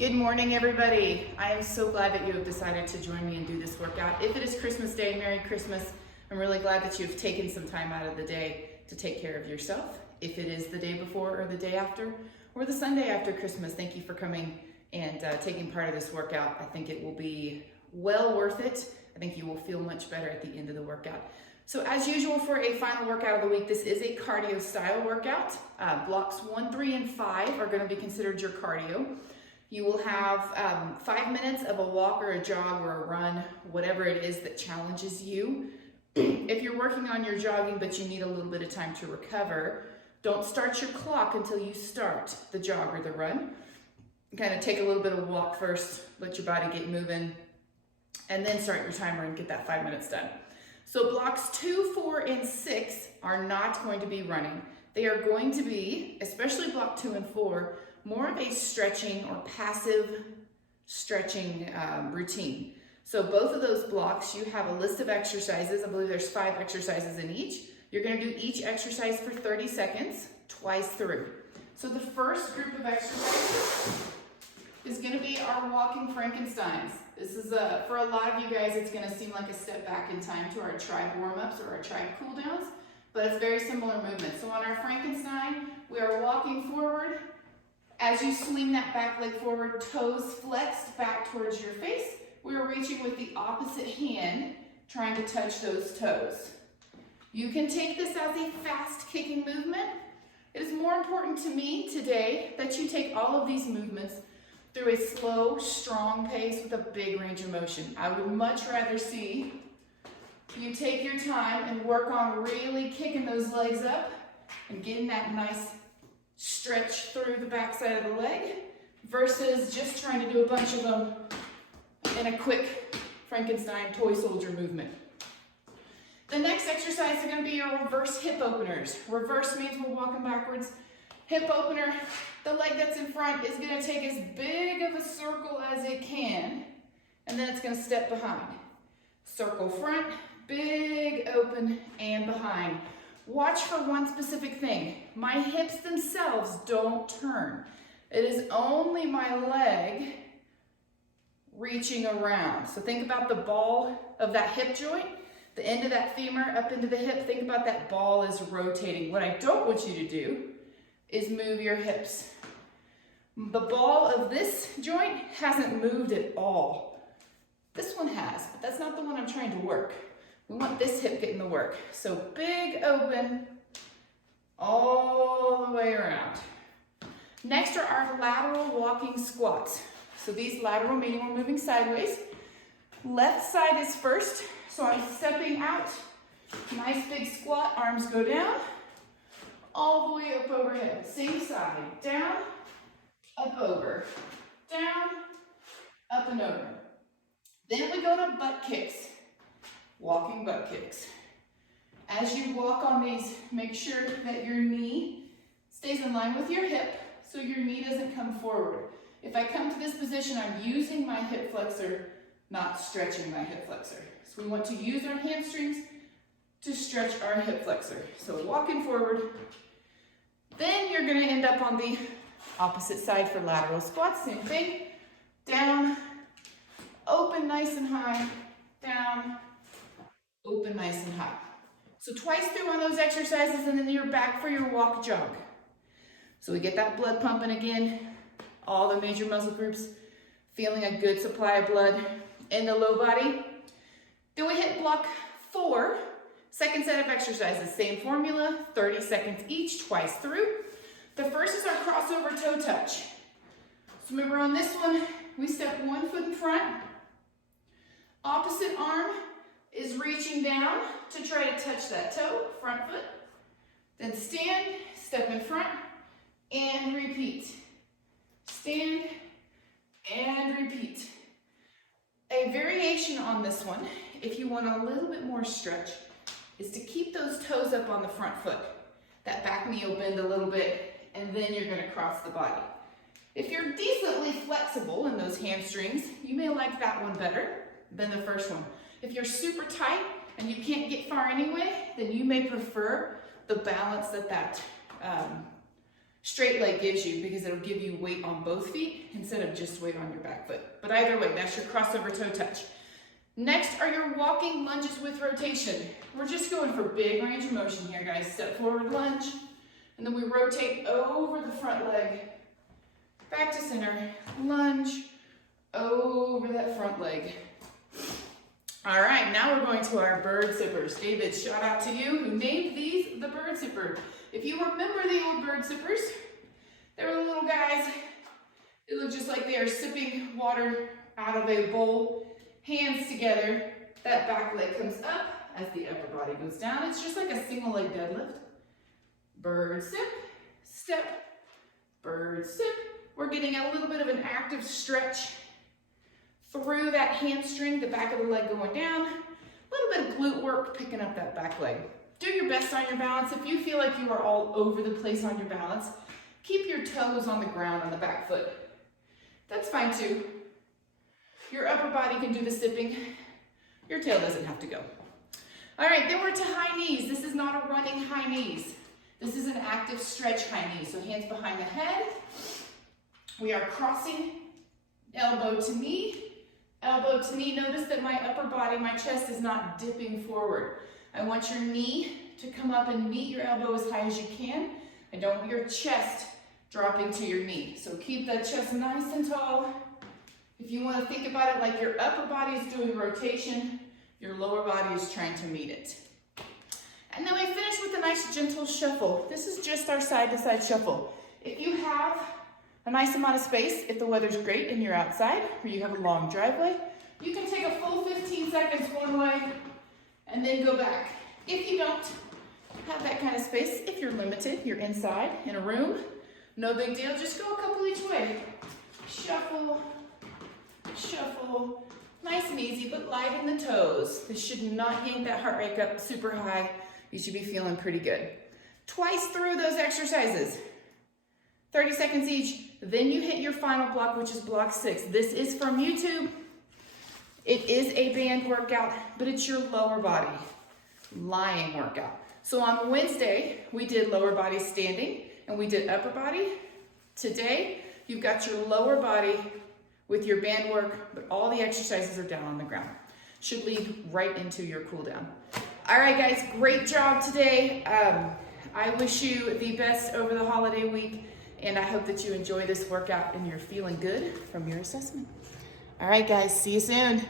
Good morning, everybody. I am so glad that you have decided to join me and do this workout. If it is Christmas Day, Merry Christmas. I'm really glad that you've taken some time out of the day to take care of yourself. If it is the day before or the day after or the Sunday after Christmas, thank you for coming and taking part of this workout. I think it will be well worth it. I think you will feel much better at the end of the workout. So as usual for a final workout of the week, this is a cardio style workout. Blocks 1, 3, and 5 are going to be considered your cardio. You will have 5 minutes of a walk or a jog or a run, whatever it is that challenges you. If you're working on your jogging but you need a little bit of time to recover, don't start your clock until you start the jog or the run. Kind of take a little bit of walk first, let your body get moving, and then start your timer and get that 5 minutes done. So blocks 2, 4, and 6 are not going to be running. They are going to be, especially block 2 and 4, more of a stretching or passive stretching routine. So both of those blocks, you have a list of exercises. I believe there's 5 exercises in each. You're going to do each exercise for 30 seconds, twice through. So the first group of exercises is going to be our walking Frankensteins. This is for a lot of you guys, it's going to seem like a step back in time to our tribe warm-ups or our tribe cool-downs, but it's very similar movement. So on our Frankenstein, we are walking forward. As you swing that back leg forward, toes flexed back towards your face, we are reaching with the opposite hand, trying to touch those toes. You can take this as a fast kicking movement. It is more important to me today that you take all of these movements through a slow, strong pace with a big range of motion. I would much rather see you take your time and work on really kicking those legs up and getting that nice stretch through the backside of the leg versus just trying to do a bunch of them in a quick Frankenstein toy soldier movement. The next exercise is going to be your reverse hip openers. Reverse means we're walking backwards. Hip opener, the leg that's in front is going to take as big of a circle as it can, and then it's going to step behind. Circle front, big open, and behind. Watch for one specific thing. My hips themselves don't turn. It is only my leg reaching around. So think about the ball of that hip joint, the end of that femur up into the hip. Think about that ball is rotating. What I don't want you to do is move your hips. The ball of this joint hasn't moved at all. This one has, but that's not the one I'm trying to work. We want this hip getting the work. So big open all the way around. Next are our lateral walking squats. So these lateral meaning we're moving sideways. Left side is first. So I'm stepping out. Nice big squat, arms go down. All the way up overhead. Same side. Down, up over. Down, up and over. Then we go to butt kicks. Walking butt kicks. As you walk on these, make sure that your knee stays in line with your hip so your knee doesn't come forward. If I come to this position, I'm using my hip flexor, not stretching my hip flexor. So we want to use our hamstrings to stretch our hip flexor. So walking forward. Then you're going to end up on the opposite side for lateral squats. Same thing. Down, open nice and high, down, open nice and high. So twice through on those exercises and then you're back for your walk jog. So we get that blood pumping again, all the major muscle groups, feeling a good supply of blood in the low body. Then we hit block 4, second set of exercises, same formula, 30 seconds each, twice through. The first is our crossover toe touch. So remember on this one, we step one foot in front, opposite arm is reaching down to try to touch that toe, front foot. Then stand, step in front, and repeat. Stand and repeat. A variation on this one, if you want a little bit more stretch, is to keep those toes up on the front foot. That back knee will bend a little bit, and then you're going to cross the body. If you're decently flexible in those hamstrings, you may like that one better than the first one. If you're super tight and you can't get far anyway, then you may prefer the balance that straight leg gives you, because it'll give you weight on both feet instead of just weight on your back foot. But either way, that's your crossover toe touch. Next are your walking lunges with rotation. We're just going for big range of motion here, guys. Step forward lunge, and then we rotate over the front leg, back to center, lunge, over that front leg. All right, now we're going to our bird zippers. David, shout out to you who named these the bird zipper. If you remember the old bird zippers, they were the little guys. They look just like they are sipping water out of a bowl. Hands together, that back leg comes up as the upper body goes down. It's just like a single leg deadlift. Bird zip, step, bird zip. We're getting a little bit of an active stretch through that hamstring, the back of the leg going down. A little bit of glute work, picking up that back leg. Do your best on your balance. If you feel like you are all over the place on your balance, keep your toes on the ground on the back foot. That's fine too. Your upper body can do the sipping. Your tail doesn't have to go. All right, then we're to high knees. This is not a running high knees. This is an active stretch high knees. So hands behind the head. We are crossing elbow to knee. Elbow to knee. Notice that my upper body, my chest is not dipping forward. I want your knee to come up and meet your elbow as high as you can. I don't want your chest dropping to your knee. So keep that chest nice and tall. If you want to think about it like your upper body is doing rotation, your lower body is trying to meet it. And then we finish with a nice gentle shuffle. This is just our side to side shuffle. If you have a nice amount of space, if the weather's great and you're outside, or you have a long driveway, you can take a full 15 seconds one way and then go back. If you don't have that kind of space, if you're limited, you're inside in a room, no big deal, just go a couple each way. Shuffle, shuffle, nice and easy, but light in the toes. This should not yank that heart rate up super high. You should be feeling pretty good. Twice through those exercises, 30 seconds each, then you hit your final block, which is block 6. This is from YouTube. It is a band workout, but it's your lower body lying workout. So on Wednesday, we did lower body standing and we did upper body. Today, you've got your lower body with your band work, but all the exercises are down on the ground. Should lead right into your cool down. All right, guys, great job today. I wish you the best over the holiday week, and I hope that you enjoy this workout and you're feeling good from your assessment. All right, guys, see you soon.